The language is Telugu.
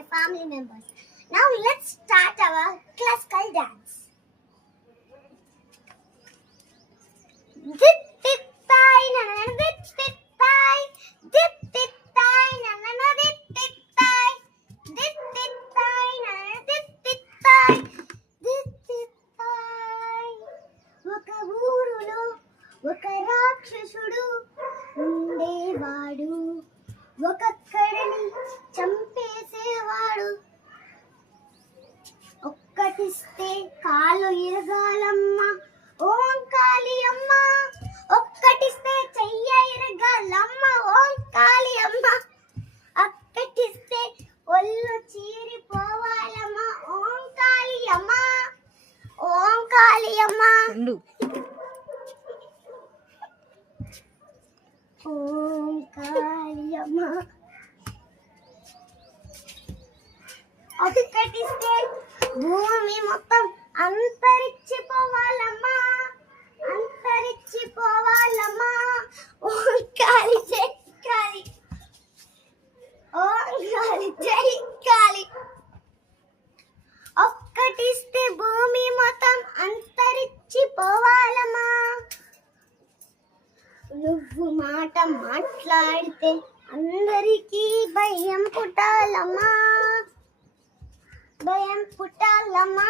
my family members. Now let's start our classical dance. Dip dip thigh na na na dip dip thigh. Dip dip thigh na na na dip dip thigh. Dip dip thigh na na dip dip thigh. Dip dip thigh. Oka ఊరులో ఒక రాక్షసుడు ఉండేవాడు, ఒక్కొక్కడిని చంపేసేవాడు. ఒక్కటిస్తే కాలు ఇరగాలమ్మ ఓం కాళీ అమ్మ, ఒక్కటిస్తే చెయ్య ఇరగాలమ్మ ఓం కాళీ అమ్మ, ఒక్కటిస్తే ఒళ్ళు చీరిపోవాలమ్మ ఓం కాళీ అమ్మ, ఓం కాళీ అమ్మ, ఓం కాళీ అమ్మ. ఒక్కటిస్తే భూమి మొత్తం అంతరించిపోవాలమ్మా, అంతరించిపోవాలమ్మా ఓం కాళీ జై కాళీ, ఓం కాళీ జై కాళీ. ఒక్కటిస్తే భూమి మొత్తం అంతరించిపోవాలమ్మా. నువ్వు మాట మాట్లాడితే అందరికీ భయం పుట్టాలమ్మా, భయం పుట్టాలమ్మా.